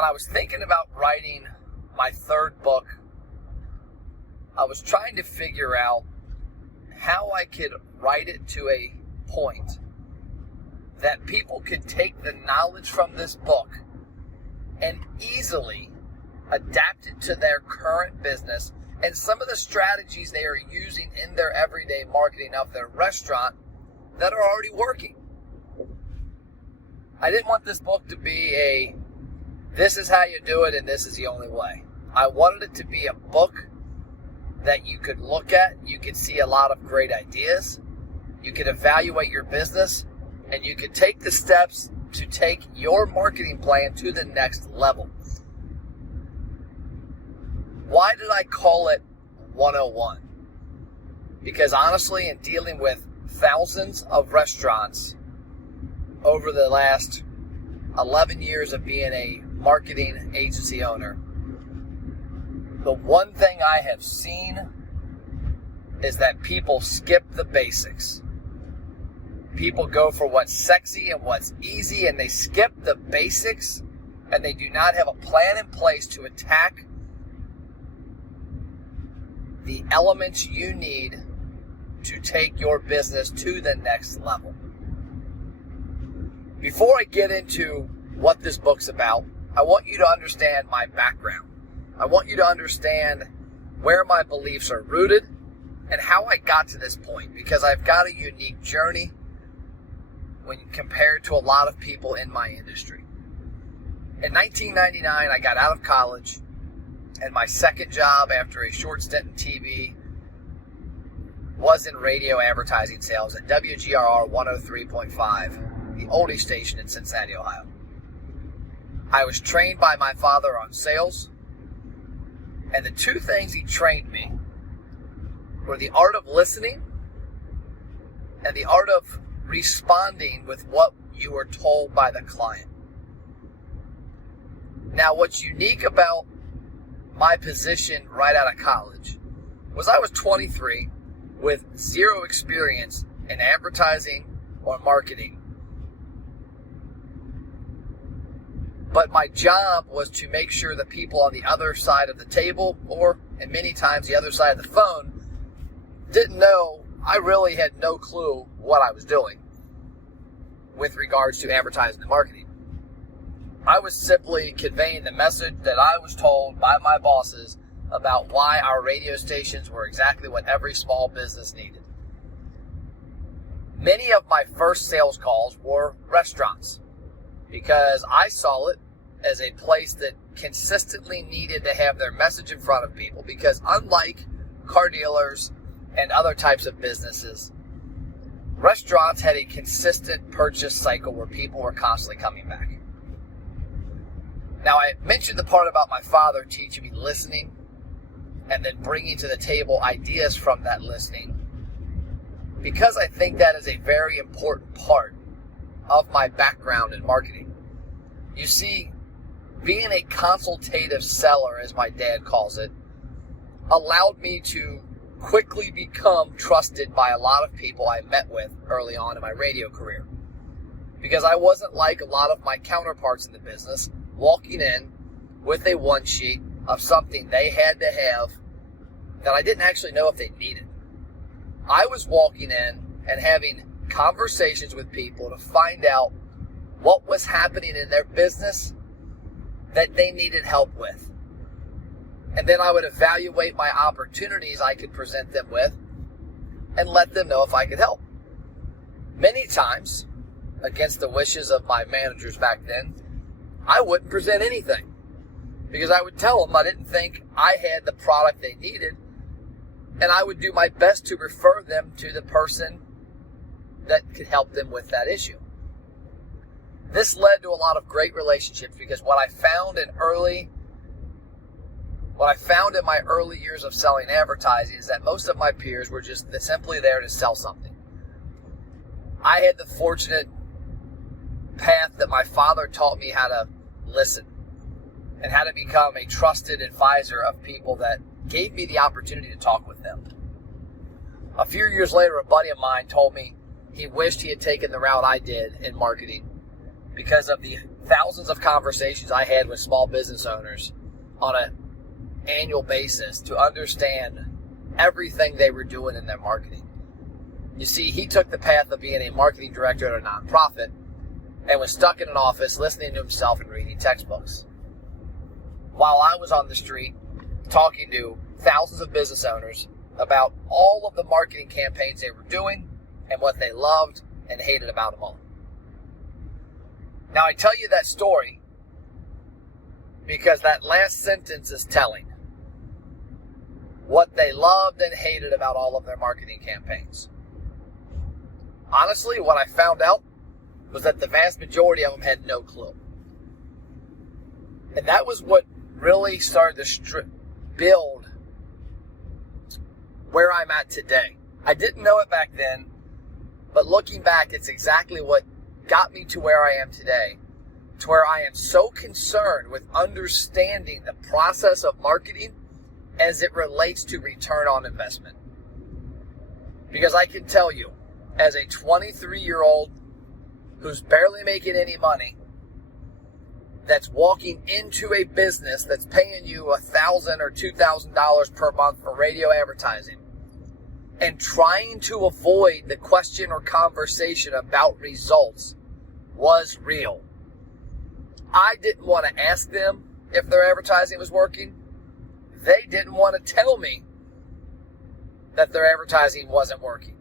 when I was thinking about writing my third book, I was trying to figure out how I could write it to a point that people could take the knowledge from this book and easily adapt it to their current business and some of the strategies they are using in their everyday marketing of their restaurant that are already working. I didn't want this book to be this is how you do it and this is the only way. I wanted it to be a book that you could look at, you could see a lot of great ideas, you could evaluate your business, and you could take the steps to take your marketing plan to the next level. Why did I call it 101? Because honestly, in dealing with thousands of restaurants over the last 11 years of being a marketing agency owner, the one thing I have seen is that people skip the basics. People go for what's sexy and what's easy, and they skip the basics, and they do not have a plan in place to attack the elements you need to take your business to the next level. Before I get into what this book's about, I want you to understand my background. I want you to understand where my beliefs are rooted and how I got to this point, because I've got a unique journey when compared to a lot of people in my industry. In 1999, I got out of college, and my second job after a short stint in TV was in radio advertising sales at WGRR 103.5, the oldie station in Cincinnati, Ohio. I was trained by my father on sales, and the two things he trained me were the art of listening and the art of responding with what you were told by the client. Now, what's unique about my position right out of college was I was 23 with zero experience in advertising or marketing. But my job was to make sure that people on the other side of the table, or and many times the other side of the phone, didn't know. I really had no clue what I was doing with regards to advertising and marketing. I was simply conveying the message that I was told by my bosses about why our radio stations were exactly what every small business needed. Many of my first sales calls were restaurants, because I saw it as a place that consistently needed to have their message in front of people, because unlike car dealers and other types of businesses, restaurants had a consistent purchase cycle where people were constantly coming back. Now, I mentioned the part about my father teaching me listening and then bringing to the table ideas from that listening, because I think that is a very important part of my background in marketing. You see, being a consultative seller, as my dad calls it, allowed me to quickly become trusted by a lot of people I met with early on in my radio career. Because I wasn't like a lot of my counterparts in the business, walking in with a one sheet of something they had to have that I didn't actually know if they needed. I was walking in and having conversations with people to find out what was happening in their business that they needed help with. And then I would evaluate my opportunities I could present them with and let them know if I could help. Many times, against the wishes of my managers back then, I wouldn't present anything, because I would tell them I didn't think I had the product they needed, and I would do my best to refer them to the person that could help them with that issue. This led to a lot of great relationships, because what I found in my early years of selling advertising is that most of my peers were just simply there to sell something. I had the fortunate path that my father taught me how to listen and how to become a trusted advisor of people that gave me the opportunity to talk with them. A few years later, a buddy of mine told me he wished he had taken the route I did in marketing, because of the thousands of conversations I had with small business owners on an annual basis to understand everything they were doing in their marketing. You see, he took the path of being a marketing director at a nonprofit and was stuck in an office listening to himself and reading textbooks, while I was on the street talking to thousands of business owners about all of the marketing campaigns they were doing and what they loved and hated about them all. Now, I tell you that story because that last sentence is telling. What they loved and hated about all of their marketing campaigns. Honestly, what I found out was that the vast majority of them had no clue. And that was what really started to build where I'm at today. I didn't know it back then, but looking back, it's exactly what got me to where I am today, to where I am so concerned with understanding the process of marketing as it relates to return on investment. Because I can tell you, as a 23-year-old who's barely making any money, that's walking into a business that's paying you $1,000 or $2,000 per month for radio advertising, and trying to avoid the question or conversation about results was real. I didn't want to ask them if their advertising was working. They didn't want to tell me that their advertising wasn't working.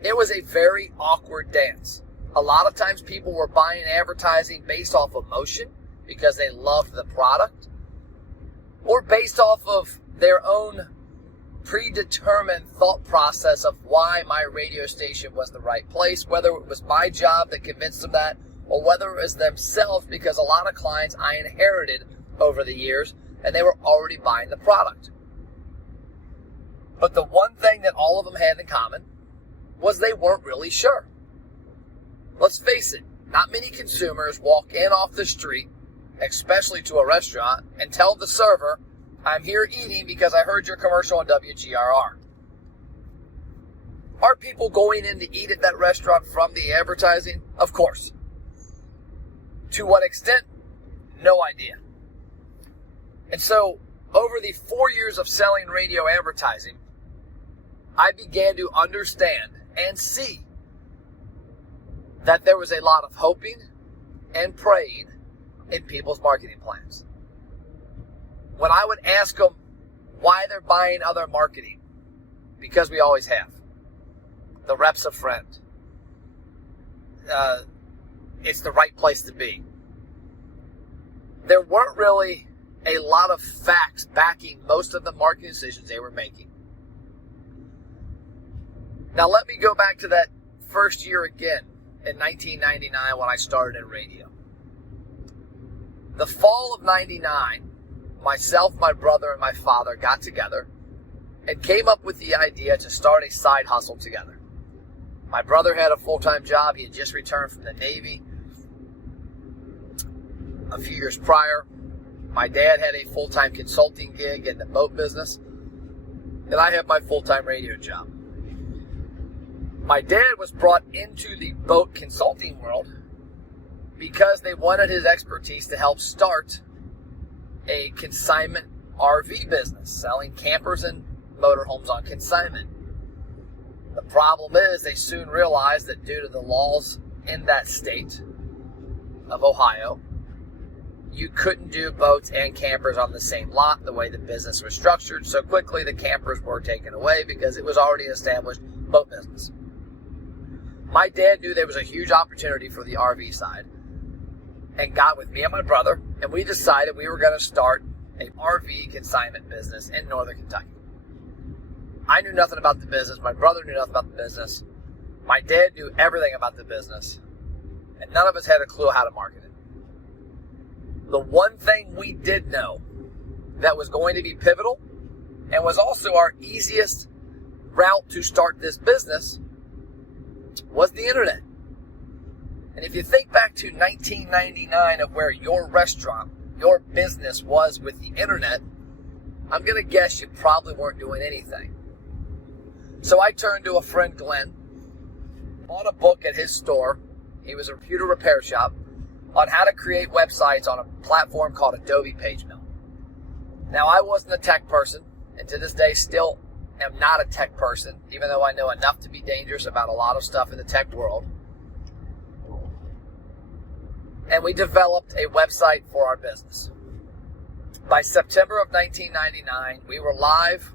It was a very awkward dance. A lot of times people were buying advertising based off emotion because they loved the product, or based off of their own predetermined thought process of why my radio station was the right place, whether it was my job that convinced them that, or whether it was themselves, because a lot of clients I inherited over the years and they were already buying the product. But the one thing that all of them had in common was they weren't really sure. Let's face it, not many consumers walk in off the street, especially to a restaurant, and tell the server, I'm here eating because I heard your commercial on WGRR. Are people going in to eat at that restaurant from the advertising? Of course. To what extent? No idea. And so, over the 4 years of selling radio advertising, I began to understand and see that there was a lot of hoping and praying in people's marketing plans. When I would ask them why they're buying other marketing, because we always have. The rep's a friend. It's the right place to be. There weren't really a lot of facts backing most of the marketing decisions they were making. Now let me go back to that first year again in 1999 when I started in radio. The fall of 99, myself, my brother, and my father got together and came up with the idea to start a side hustle together. My brother had a full-time job. He had just returned from the Navy a few years prior. My dad had a full-time consulting gig in the boat business, and I had my full-time radio job. My dad was brought into the boat consulting world because they wanted his expertise to help start a consignment RV business, selling campers and motorhomes on consignment. The problem is they soon realized that due to the laws in that state of Ohio, you couldn't do boats and campers on the same lot the way the business was structured. So quickly the campers were taken away because it was already an established boat business. My dad knew there was a huge opportunity for the RV side and got with me and my brother, and we decided we were going to start an RV consignment business in Northern Kentucky. I knew nothing about the business. My brother knew nothing about the business. My dad knew everything about the business, and none of us had a clue how to market it. The one thing we did know that was going to be pivotal and was also our easiest route to start this business was the internet. And if you think back to 1999 of where your restaurant, your business was with the internet, I'm going to guess you probably weren't doing anything. So I turned to a friend, Glenn, bought a book at his store. He was a computer repair shop. on how to create websites on a platform called Adobe PageMill. Now, I wasn't a tech person, and to this day still am not a tech person, even though I know enough to be dangerous about a lot of stuff in the tech world. And we developed a website for our business. By September of 1999, we were live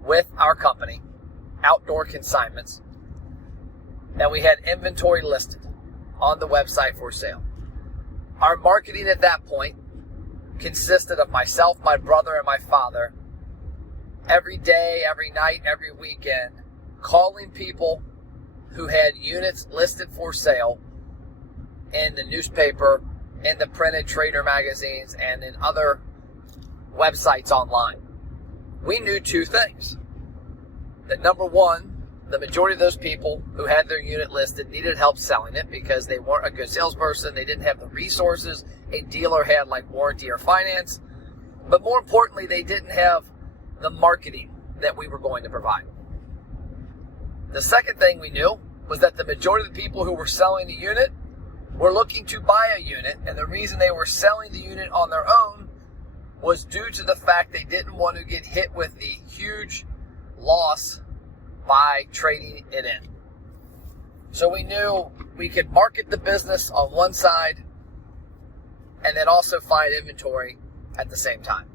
with our company, Outdoor Consignments, and we had inventory listed on the website for sale. Our marketing at that point consisted of myself, my brother, and my father every day, every night, every weekend, calling people who had units listed for sale in the newspaper, in the printed trader magazines, and in other websites online. We knew two things. That number one, the majority of those people who had their unit listed needed help selling it because they weren't a good salesperson. They didn't have the resources a dealer had, like warranty or finance. But more importantly, they didn't have the marketing that we were going to provide. The second thing we knew was that the majority of the people who were selling the unit were looking to buy a unit, and the reason they were selling the unit on their own was due to the fact they didn't want to get hit with the huge loss by trading it in. So we knew we could market the business on one side and then also find inventory at the same time.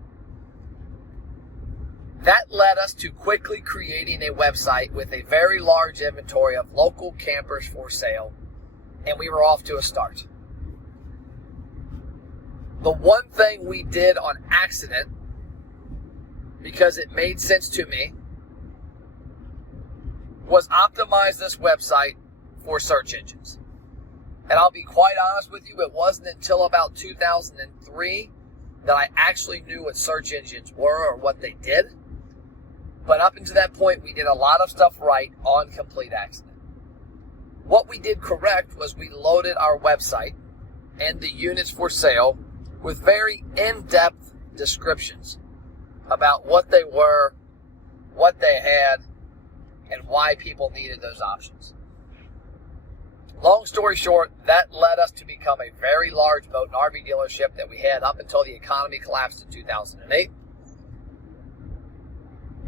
That led us to quickly creating a website with a very large inventory of local campers for sale, and we were off to a start. The one thing we did on accident, because it made sense to me, was optimize this website for search engines. And I'll be quite honest with you, it wasn't until about 2003 that I actually knew what search engines were or what they did. But up until that point, we did a lot of stuff right on complete accident. What we did correct was we loaded our website and the units for sale with very in-depth descriptions about what they were, what they had, and why people needed those options. Long story short, that led us to become a very large boat and RV dealership that we had up until the economy collapsed in 2008.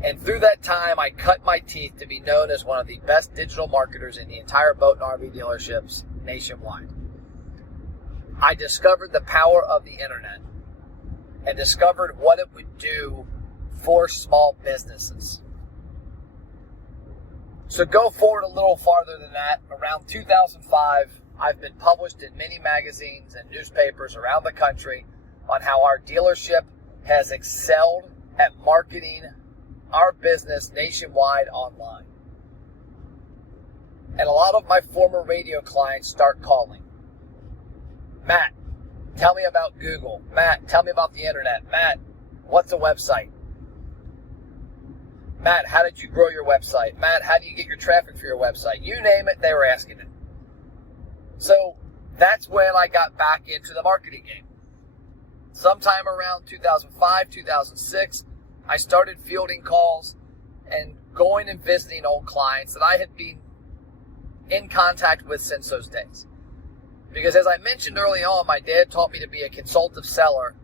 And through that time, I cut my teeth to be known as one of the best digital marketers in the entire boat and RV dealerships nationwide. I discovered the power of the internet and discovered what it would do for small businesses. So go forward a little farther than that. Around 2005, I've been published in many magazines and newspapers around the country on how our dealership has excelled at marketing our business nationwide online. And a lot of my former radio clients start calling. Matt, tell me about Google. Matt, tell me about the internet. Matt, what's a website? Matt, how did you grow your website? Matt, how do you get your traffic for your website? You name it, they were asking it. So that's when I got back into the marketing game. Sometime around 2005, 2006, I started fielding calls and going and visiting old clients that I had been in contact with since those days. Because as I mentioned early on, my dad taught me to be a consultative seller.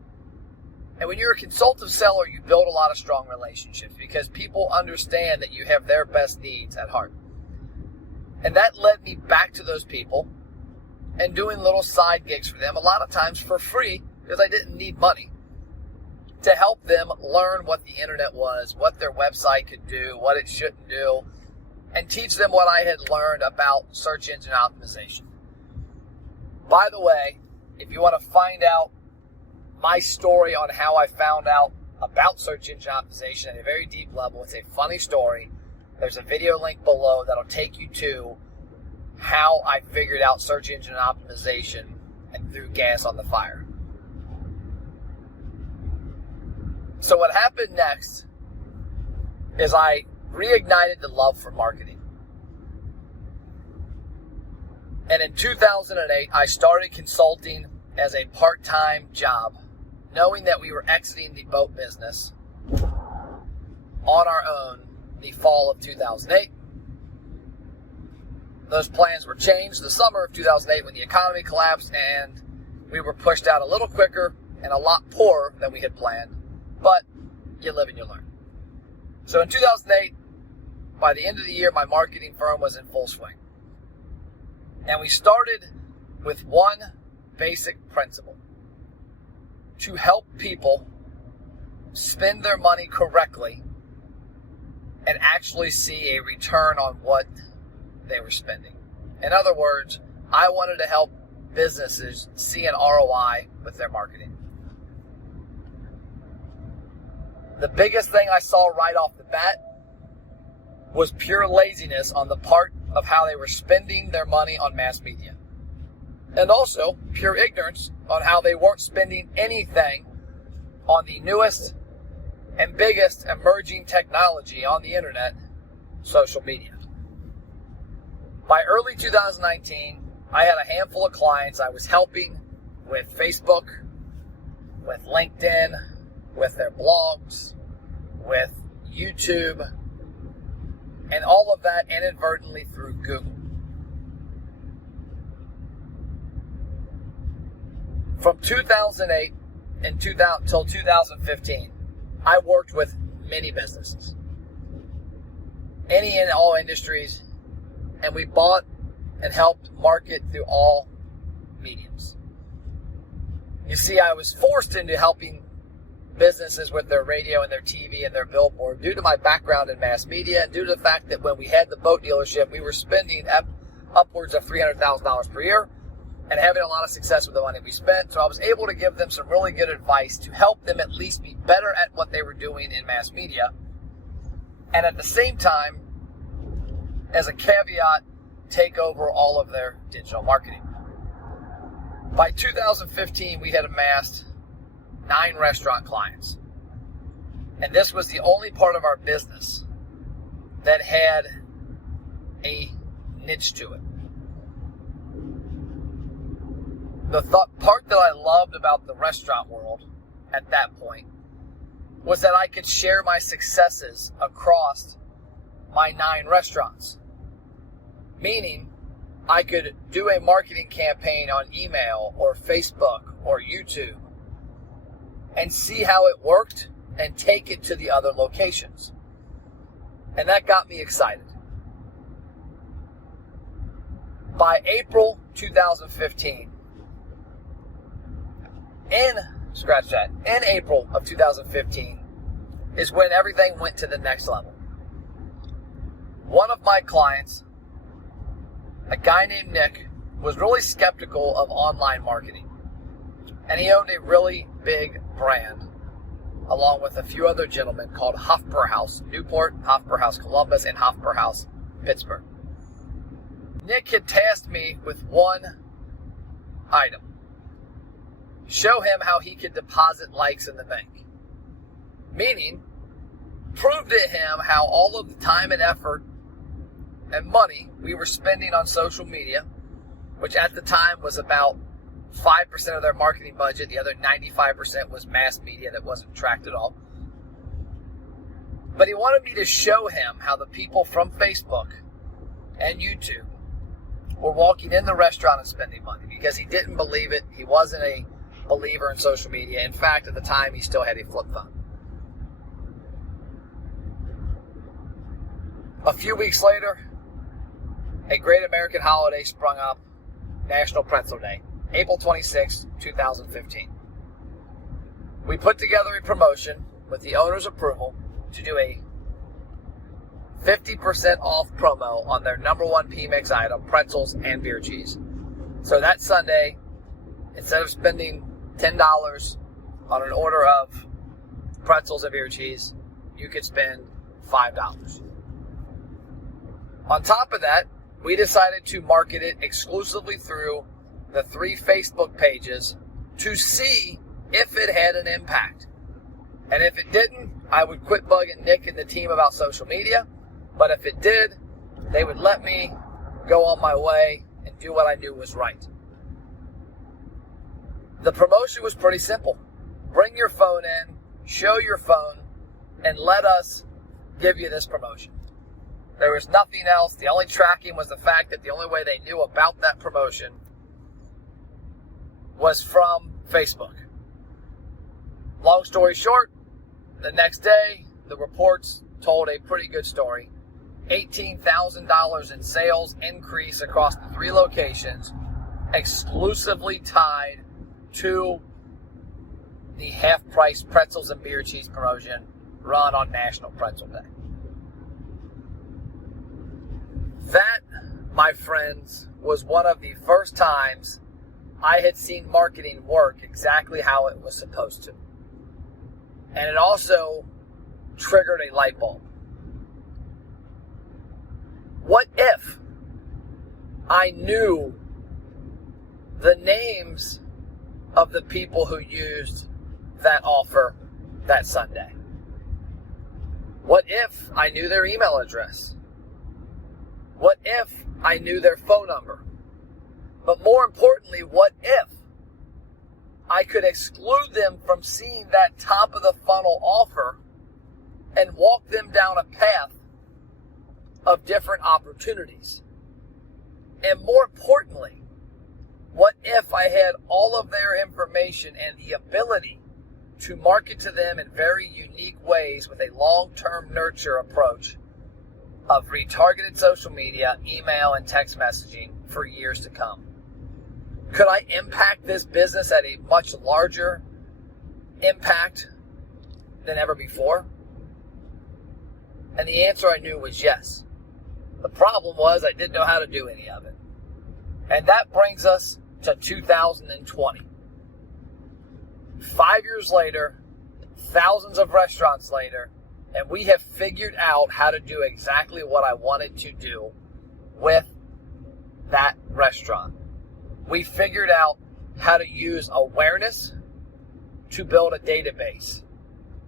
And when you're a consultative seller, you build a lot of strong relationships because people understand that you have their best needs at heart. And that led me back to those people and doing little side gigs for them, a lot of times for free because I didn't need money, to help them learn what the internet was, what their website could do, what it shouldn't do, and teach them what I had learned about search engine optimization. By the way, if you want to find out my story on how I found out about search engine optimization at a very deep level, it's a funny story. There's a video link below that'll take you to how I figured out search engine optimization and threw gas on the fire. So what happened next is I reignited the love for marketing. And in 2008, I started consulting as a part-time job, knowing that we were exiting the boat business on our own the fall of 2008. Those plans were changed the summer of 2008 when the economy collapsed, and we were pushed out a little quicker and a lot poorer than we had planned, but you live and you learn. So in 2008, by the end of the year, my marketing firm was in full swing. And we started with one basic principle: to help people spend their money correctly and actually see a return on what they were spending. In other words, I wanted to help businesses see an ROI with their marketing. The biggest thing I saw right off the bat was pure laziness on the part of how they were spending their money on mass media. And also pure ignorance on how they weren't spending anything on the newest and biggest emerging technology on the internet, social media. By early 2019, I had a handful of clients I was helping with Facebook, with LinkedIn, with their blogs, with YouTube, and all of that inadvertently through Google. From 2008 until 2015, I worked with many businesses, any and all industries, and we bought and helped market through all mediums. You see, I was forced into helping businesses with their radio and their TV and their billboard due to my background in mass media and due to the fact that when we had the boat dealership, we were spending upwards of $300,000 per year and having a lot of success with the money we spent. So I was able to give them some really good advice to help them at least be better at what they were doing in mass media. And at the same time, as a caveat, take over all of their digital marketing. By 2015, we had amassed 9 restaurant clients. And this was the only part of our business that had a niche to it. The part that I loved about the restaurant world at that point was that I could share my successes across my 9 restaurants. Meaning, I could do a marketing campaign on email or Facebook or YouTube and see how it worked and take it to the other locations. And that got me excited. By April 2015, in April of 2015 is when everything went to the next level. One of my clients, a guy named Nick, was really skeptical of online marketing. And he owned a really big brand, along with a few other gentlemen, called Hofbrauhaus Newport, Hofbrauhaus Columbus, and Hofbrauhaus Pittsburgh. Nick had tasked me with one item: show him how he could deposit likes in the bank. Meaning, prove to him how all of the time and effort and money we were spending on social media, which at the time was about 5% of their marketing budget. The other 95% was mass media that wasn't tracked at all. But he wanted me to show him how the people from Facebook and YouTube were walking in the restaurant and spending money, because he didn't believe it. He wasn't a believer in social media. In fact, at the time, he still had a flip phone. A few weeks later, a great American holiday sprung up, National Pretzel Day, April 26, 2015. We put together a promotion with the owner's approval to do a 50% off promo on their number one P-Mix item, pretzels and beer cheese. So that Sunday, instead of spending $10 on an order of pretzels and beer cheese, you could spend $5. On top of that, we decided to market it exclusively through the 3 Facebook pages to see if it had an impact. And if it didn't, I would quit bugging Nick and the team about social media. But if it did, they would let me go on my way and do what I knew was right. The promotion was pretty simple. Bring your phone in, show your phone, and let us give you this promotion. There was nothing else. The only tracking was the fact that the only way they knew about that promotion was from Facebook. Long story short, the next day, the reports told a pretty good story. $18,000 in sales increase across the 3 locations, exclusively tied to the half-price pretzels and beer cheese promotion run on National Pretzel Day. That, my friends, was one of the first times I had seen marketing work exactly how it was supposed to. And it also triggered a light bulb. What if I knew the names of the people who used that offer that Sunday? What if I knew their email address? What if I knew their phone number? But more importantly, what if I could exclude them from seeing that top of the funnel offer and walk them down a path of different opportunities? And more importantly, what if I had all of their information and the ability to market to them in very unique ways with a long-term nurture approach of retargeted social media, email, and text messaging for years to come? Could I impact this business at a much larger impact than ever before? And the answer I knew was yes. The problem was I didn't know how to do any of it. And that brings us to 2020. 5 years later, thousands of restaurants later, and we have figured out how to do exactly what I wanted to do with that restaurant. We figured out how to use awareness to build a database,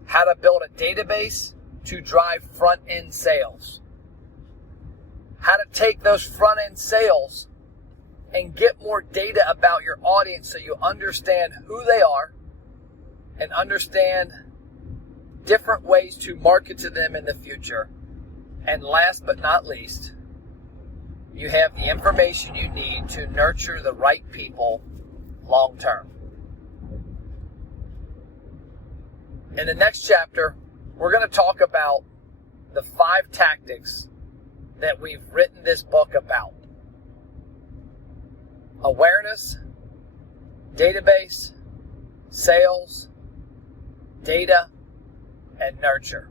how to build a database to drive front-end sales, how to take those front-end sales and get more data about your audience so you understand who they are and understand different ways to market to them in the future. And last but not least, you have the information you need to nurture the right people long term. In the next chapter, we're going to talk about the 5 tactics that we've written this book about. Awareness, database, sales, data, and nurture.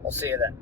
We'll see you then.